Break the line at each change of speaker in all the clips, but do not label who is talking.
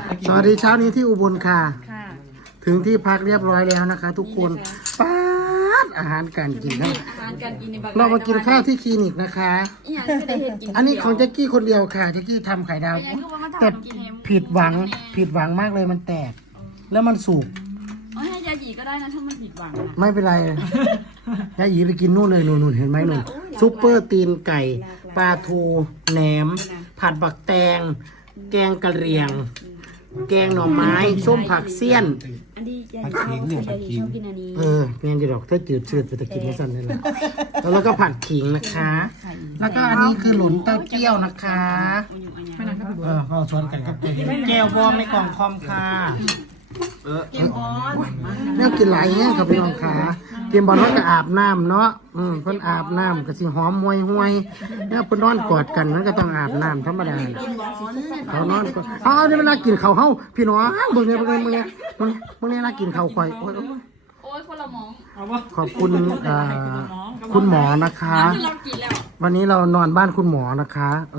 สวัสดีเช้านี้ที่อุบลค่ะ
ค่ะ
ถึงที่พักเรียบร้อยแล้วนะคะ ทุกคนป๊าดอาหารการกินนะ
อาหารการกินในบาง
เรามากินข้าวที่คลินิกนะคะ
อีหยังก็ได้เห็นกิน
อันนี้ของแจ็กกี้คนเดียวค่ะแจ็กกี้ทำไข่ดาว
อีหยังก็ว่ามัน
แต่
ทำกินเอง
ผิดหวังมากเลยมันแตก แล้วมันสุก
เอาให้ยาหยีก็ได้นะถ้ามันผิดหวังนะ
ไม่เป็นไรยายหยีไปกินนู่นเลยนู่นเห็นไหมนู่นซุปเปอร์ตีนไก่ปลาทูแหนม ผัดบักแตง แกงกะเหรี่ยง แกงหน่อไม้ ส้มผักเสี้ยน
อันนี้ยาหยีชอบกินอันนี้
เพียงจะดอกถ้าจืดชืดไปตะกินไม่สั้นนี่แหละแล้วก็ผัดขิงนะคะ แล้วก็อันนี้คือหลุนเต้าเจี้ยวนะคะก็ชวนกันครับแก้วบองในกล่องคอมค่ะเนี่ยกินหลายแง่ครับพี่น้องขาเกมบอลเขาก็อาบน้ำเนาะเพิ่นอาบน้ำก็สิหอมห่วยเนี่ยเพิ่นนอนกอดกันมันก็ต้องอาบน้ำธรรมดาเขานอนกอดนี่มันน่ากินข้าวเฮาพี่น้องเบิ่งเนี่ยมึงเนี่ยน่ากินข้าวควาย
โอ้ยคนละมอง
ขอบคุณคุณหมอนะคะ
คือเรากินแล้ว
วันนี้เรานอนบ้านคุณหมอนะคะ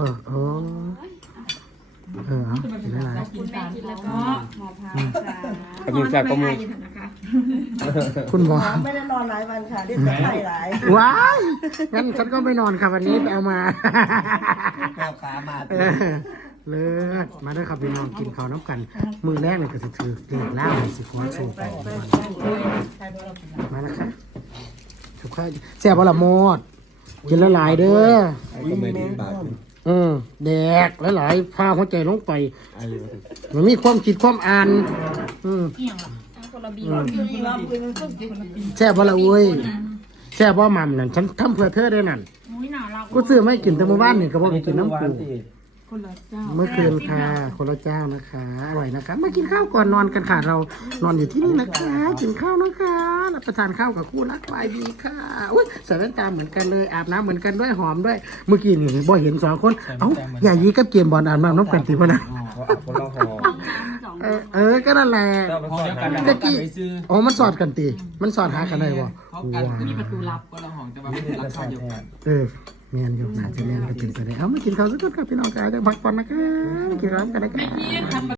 กินได้ไร
คุณแม่กินแล้วก็หมอพาค่ะ
กำลังจากประมูล
คุณหมอ
ไม่ได้นอนหลายวันค่ะเรียกไข้หลาย
ว้ายงั้นฉันก็ไม่นอนค่ะวันนี้ไปเอามา
แก้วขามา
เลิศมาด้วยครับพี่น้องกินข้าวน้ำกัน มือแรกเลยก็จะถือเรียกล่าสิขอโชว์ต่อมานะคะถูกข้าวแซ่บละโมดกินละหลายเด้อ
ก็ไม่ดีบาท
แดกหลายๆพาหัวใจลงไปมันมีความคิดความอ่าน
คนละบี
แซ่บว่าละอุ้ยแซ่บว่ามั่มนั่นฉันทำเพื่อเธอได้นั่นกูซื้อไม่กินแต่เมื่อวานนี่ก็บอกกินน้ำปูเมื่อคืนค่ะคนละเจ้านะคะอร่อยนะคะมากินข้าวก่อนนอนกันค่ะเรานอนอยู่ที่นี่นะคะกินข้าวนะคะรับประทานข้าวกับคู่รักวายดีค่ะอุ้ยใส่แว่นตาเหมือนกันเลยอาบน้ำเหมือนกันด้วยหอมด้วยเมื่อกี้นี่บ่เห็นสองคนเอ้าอย่ายีกับเกมบอลอาบน้ำน้ำกันตีพนะ
คนละหอ
ก็นั่นแหละ
พอแล้วกันนะ
ตะกี้มันสอดกันตีมันสอดหากันได้บ่
เขากันมีประตูลับคนละห้องแต่ว่าไม่ได้รับเข้าเดียวกัน
เมียนอยู่น่าจะเมียนก็เป็นไปได้เอามากินข้าวสักคนครับพี่น้องกันจะพักผ่อนนะคะกินข้าวกันนะคะ